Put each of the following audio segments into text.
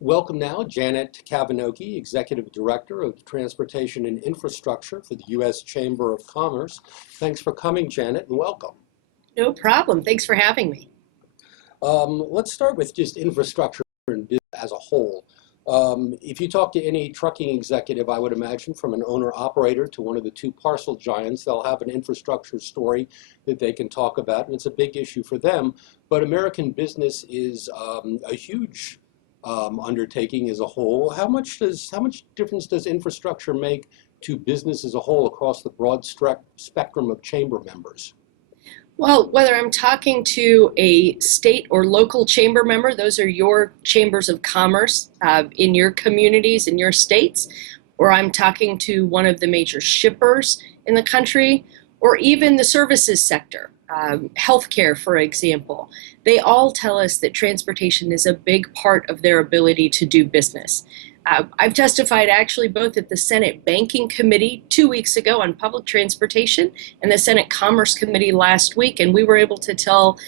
Welcome now, Janet Kavinoky, Executive Director of Transportation and Infrastructure for the U.S. Chamber of Commerce. Thanks for coming, Janet, and welcome. No problem. Thanks for having me. Let's start with just infrastructure and business as a whole. If you talk to any trucking executive, I would imagine, from an owner-operator to one of the two parcel giants, they'll have an infrastructure story that they can talk about, and it's a big issue for them. But American business is a huge undertaking as a whole. How much difference does infrastructure make to business as a whole across the broad spectrum of chamber members? Well, whether I'm talking to a state or local chamber member, those are your chambers of commerce in your communities, in your states, or I'm talking to one of the major shippers in the country, or even the services sector, healthcare, for example. They all tell us that transportation is a big part of their ability to do business. I've testified actually both at the Senate Banking Committee 2 weeks ago on public transportation and the Senate Commerce Committee last week, and we were able to tell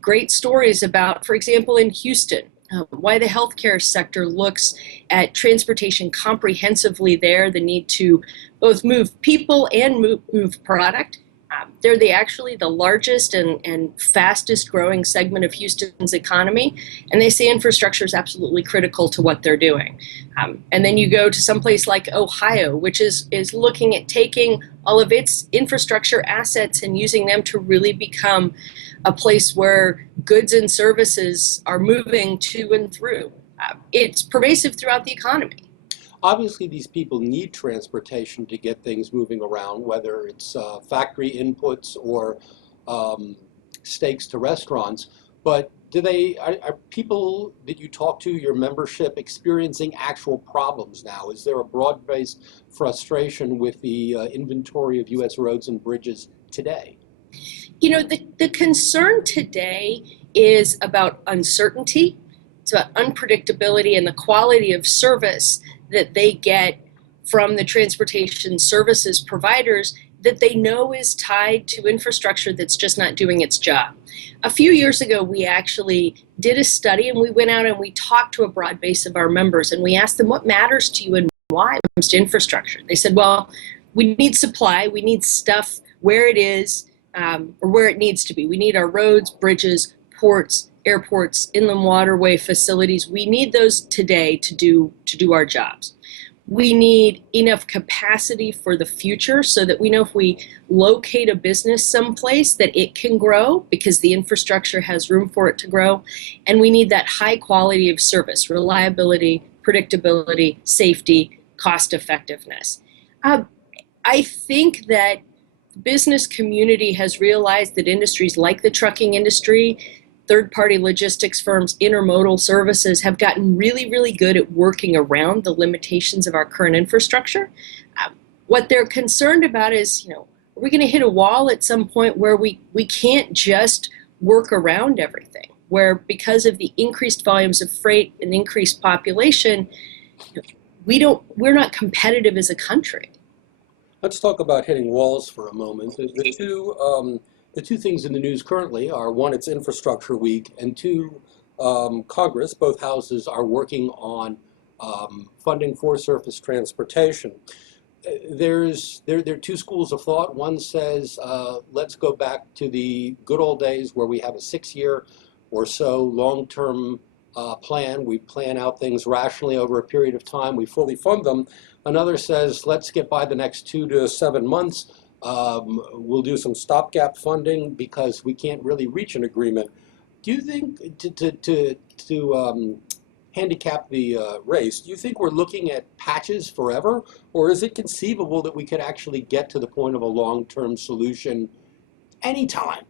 great stories about, for example, in Houston, why the healthcare sector looks at transportation comprehensively there, the need to both move people and move product. They're actually the largest and fastest growing segment of Houston's economy, and they say infrastructure is absolutely critical to what they're doing. And then you go to someplace like Ohio, which is looking at taking all of its infrastructure assets and using them to really become a place where goods and services are moving to and through. It's pervasive throughout the economy. Obviously, these people need transportation to get things moving around, whether it's factory inputs or steaks to restaurants. But are people that you talk to, your membership, experiencing actual problems now? Is there a broad-based frustration with the inventory of U.S. roads and bridges today? You know, the concern today is about uncertainty. It's about unpredictability and the quality of service that they get from the transportation services providers that they know is tied to infrastructure that's just not doing its job. A few years ago, we actually did a study and we went out and we talked to a broad base of our members and we asked them what matters to you and why when it comes to infrastructure. They said, well, we need supply, we need stuff where it is or where it needs to be. We need our roads, bridges, ports, airports, inland waterway facilities. We need those today to do our jobs. We need enough capacity for the future so that we know if we locate a business someplace that it can grow because the infrastructure has room for it to grow. And we need that high quality of service, reliability, predictability, safety, cost effectiveness. I think that the business community has realized that industries like the trucking industry, third-party logistics firms, intermodal services have gotten really, really good at working around the limitations of our current infrastructure. What they're concerned about is, are we going to hit a wall at some point where we can't just work around everything, where because of the increased volumes of freight and increased population, we're not competitive as a country. Let's talk about hitting walls for a moment. The two things in the news currently are, one, it's Infrastructure Week, and two, Congress, both houses, are working on funding for surface transportation. There are two schools of thought. One says, let's go back to the good old days where we have a 6-year or so long-term plan. We plan out things rationally over a period of time. We fully fund them. Another says, let's get by the next 2 to 7 months. We'll do some stopgap funding because we can't really reach an agreement. Do you think, to handicap the race, do you think we're looking at patches forever, or is it conceivable that we could actually get to the point of a long-term solution anytime?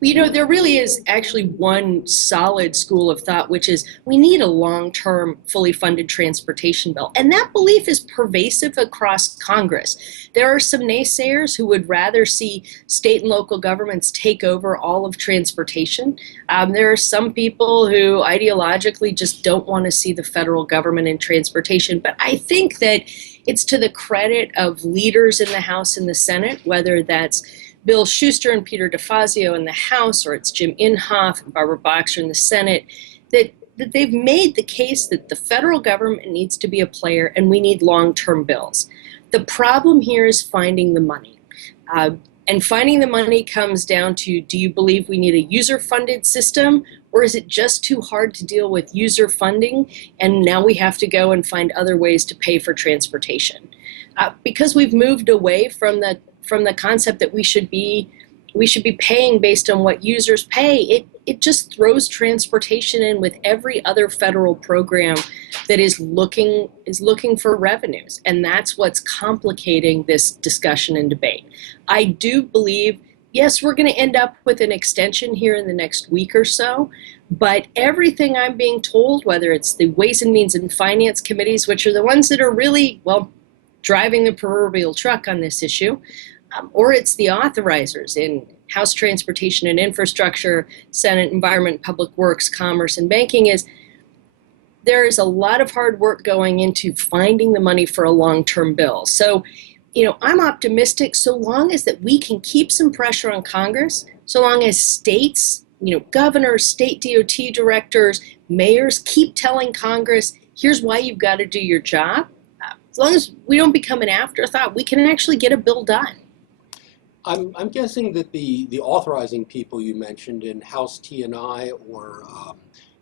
Well, there really is actually one solid school of thought, which is we need a long-term, fully funded transportation bill. And that belief is pervasive across Congress. There are some naysayers who would rather see state and local governments take over all of transportation. There are some people who ideologically just don't want to see the federal government in transportation. But I think that it's to the credit of leaders in the House and the Senate, whether that's Bill Schuster and Peter DeFazio in the House, or it's Jim Inhofe and Barbara Boxer in the Senate, that that they've made the case that the federal government needs to be a player and we need long-term bills. The problem here is finding the money. And finding the money comes down to, do you believe we need a user-funded system, or is it just too hard to deal with user funding and now we have to go and find other ways to pay for transportation? Because we've moved away from the concept that we should be paying based on what users pay, it just throws transportation in with every other federal program that is looking for revenues. And that's what's complicating this discussion and debate. I do believe, yes, we're going to end up with an extension here in the next week or so, but everything I'm being told, whether it's the Ways and Means and Finance committees, which are the ones that are really, well, driving the proverbial truck on this issue, or it's the authorizers in House Transportation and Infrastructure, Senate Environment, Public Works, Commerce, and Banking, is there is a lot of hard work going into finding the money for a long-term bill. So, I'm optimistic so long as that we can keep some pressure on Congress, so long as states, governors, state DOT directors, mayors keep telling Congress, here's why you've got to do your job. As long as we don't become an afterthought, we can actually get a bill done. I'm guessing that the authorizing people you mentioned in House T&I or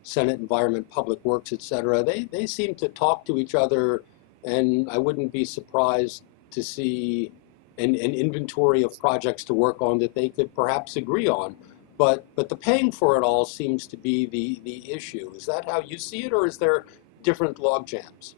Senate Environment, Public Works, et cetera, they seem to talk to each other, and I wouldn't be surprised to see an inventory of projects to work on that they could perhaps agree on. But the paying for it all seems to be the issue. Is that how you see it, or is there different logjams?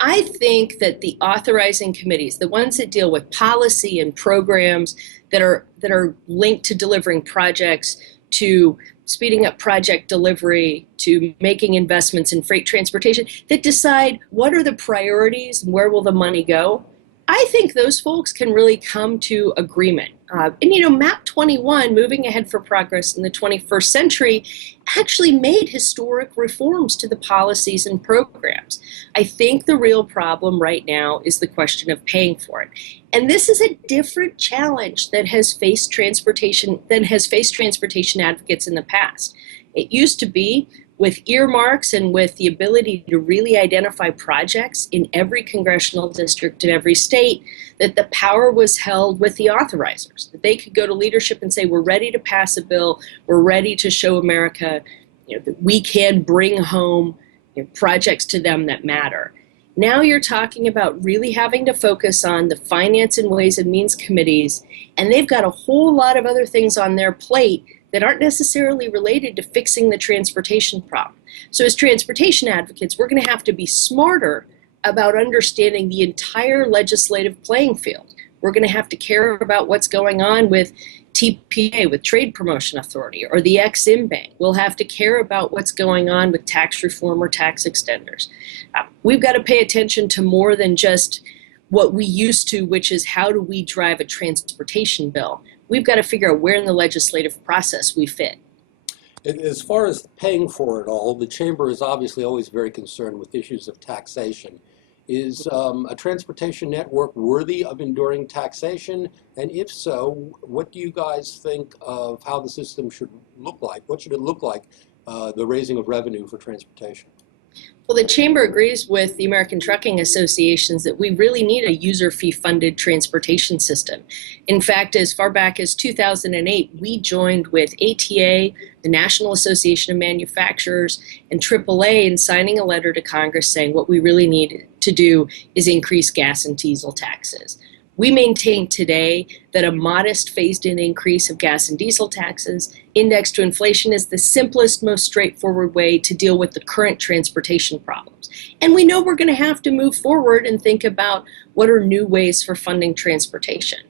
I think that the authorizing committees, the ones that deal with policy and programs that are linked to delivering projects, to speeding up project delivery, to making investments in freight transportation, that decide what are the priorities and where will the money go, I think those folks can really come to agreement. MAP 21, Moving Ahead for Progress in the 21st Century, actually made historic reforms to the policies and programs. I think the real problem right now is the question of paying for it. And this is a different challenge that has faced transportation advocates in the past. It used to be with earmarks and with the ability to really identify projects in every congressional district in every state, that the power was held with the authorizers, that they could go to leadership and say, we're ready to pass a bill, we're ready to show America that we can bring home projects to them that matter. Now you're talking about really having to focus on the Finance and Ways and Means committees, and they've got a whole lot of other things on their plate that aren't necessarily related to fixing the transportation problem. So as transportation advocates, we're going to have to be smarter about understanding the entire legislative playing field. We're going to have to care about what's going on with TPA, with Trade Promotion Authority, or the Ex-Im Bank. We'll have to care about what's going on with tax reform or tax extenders. We've got to pay attention to more than just what we used to, which is how do we drive a transportation bill. We've got to figure out where in the legislative process we fit. As far as paying for it all, the Chamber is obviously always very concerned with issues of taxation. Is a transportation network worthy of enduring taxation? And if so, what do you guys think of how the system should look like? What should it look like, the raising of revenue for transportation? Well, the Chamber agrees with the American Trucking Associations that we really need a user fee funded transportation system. In fact, as far back as 2008, we joined with ATA, the National Association of Manufacturers, and AAA in signing a letter to Congress saying what we really need to do is increase gas and diesel taxes. We maintain today that a modest phased-in increase of gas and diesel taxes indexed to inflation is the simplest, most straightforward way to deal with the current transportation problems. And we know we're going to have to move forward and think about what are new ways for funding transportation.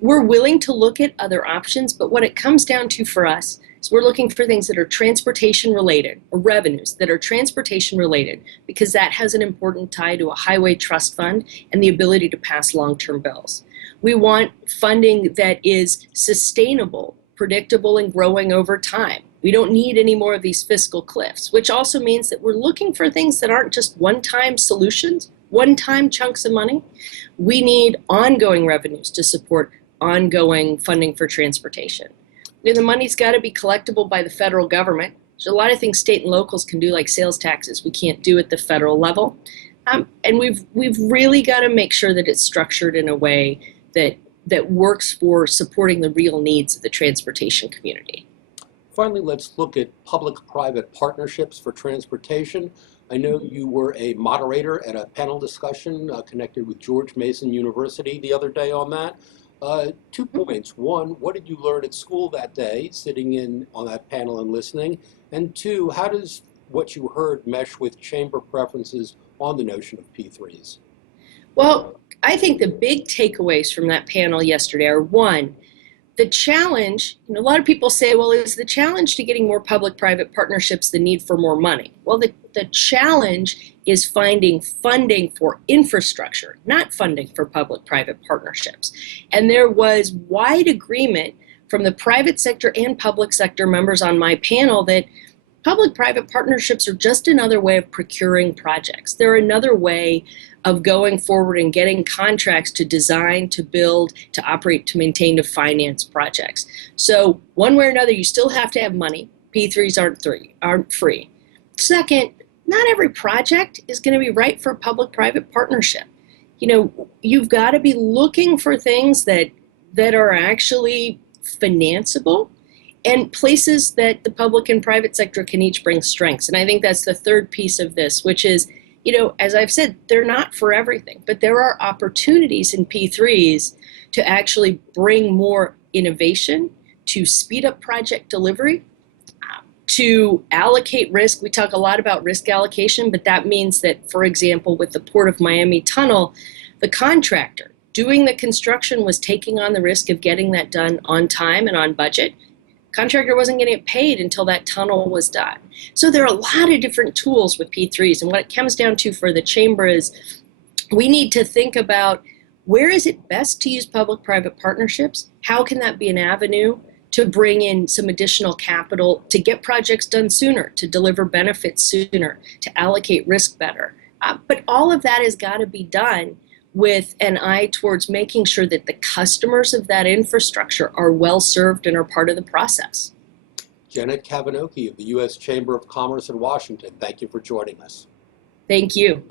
We're willing to look at other options, but what it comes down to for us is we're looking for things that are transportation related, or revenues that are transportation related, because that has an important tie to a highway trust fund and the ability to pass long-term bills. We want funding that is sustainable, predictable, and growing over time. We don't need any more of these fiscal cliffs, which also means that we're looking for things that aren't just one-time solutions, one-time chunks of money. We need ongoing revenues to support ongoing funding for transportation. The money's got to be collectible by the federal government. There's a lot of things state and locals can do, like sales taxes, we can't do at the federal level. And we've really got to make sure that it's structured in a way that works for supporting the real needs of the transportation community. Finally, let's look at public-private partnerships for transportation. I know you were a moderator at a panel discussion connected with George Mason University the other day on that. 2 points. One, what did you learn at school that day, sitting in on that panel and listening? And 2, how does what you heard mesh with chamber preferences on the notion of P3s? Well, I think the big takeaways from that panel yesterday are, one, the challenge, a lot of people say, well, is the challenge to getting more public-private partnerships the need for more money? Well, the challenge is finding funding for infrastructure, not funding for public-private partnerships. And there was wide agreement from the private sector and public sector members on my panel that public-private partnerships are just another way of procuring projects. They're another way of going forward and getting contracts to design, to build, to operate, to maintain, to finance projects. So one way or another, you still have to have money. P3s aren't free. Second, not every project is going to be right for a public-private partnership. You've got to be looking for things that are actually financeable, and places that the public and private sector can each bring strengths. And I think that's the third piece of this, which is, as I've said, they're not for everything, but there are opportunities in P3s to actually bring more innovation, to speed up project delivery, to allocate risk. We talk a lot about risk allocation, but that means that, for example, with the Port of Miami Tunnel, the contractor doing the construction was taking on the risk of getting that done on time and on budget. Contractor wasn't going to get paid until that tunnel was done. So there are a lot of different tools with P3s. And what it comes down to for the chamber is we need to think about, where is it best to use public-private partnerships? How can that be an avenue to bring in some additional capital, to get projects done sooner, to deliver benefits sooner, to allocate risk better? But all of that has got to be done with an eye towards making sure that the customers of that infrastructure are well served and are part of the process. Janet Kavinoky of the U.S. Chamber of Commerce in Washington, thank you for joining us. Thank you.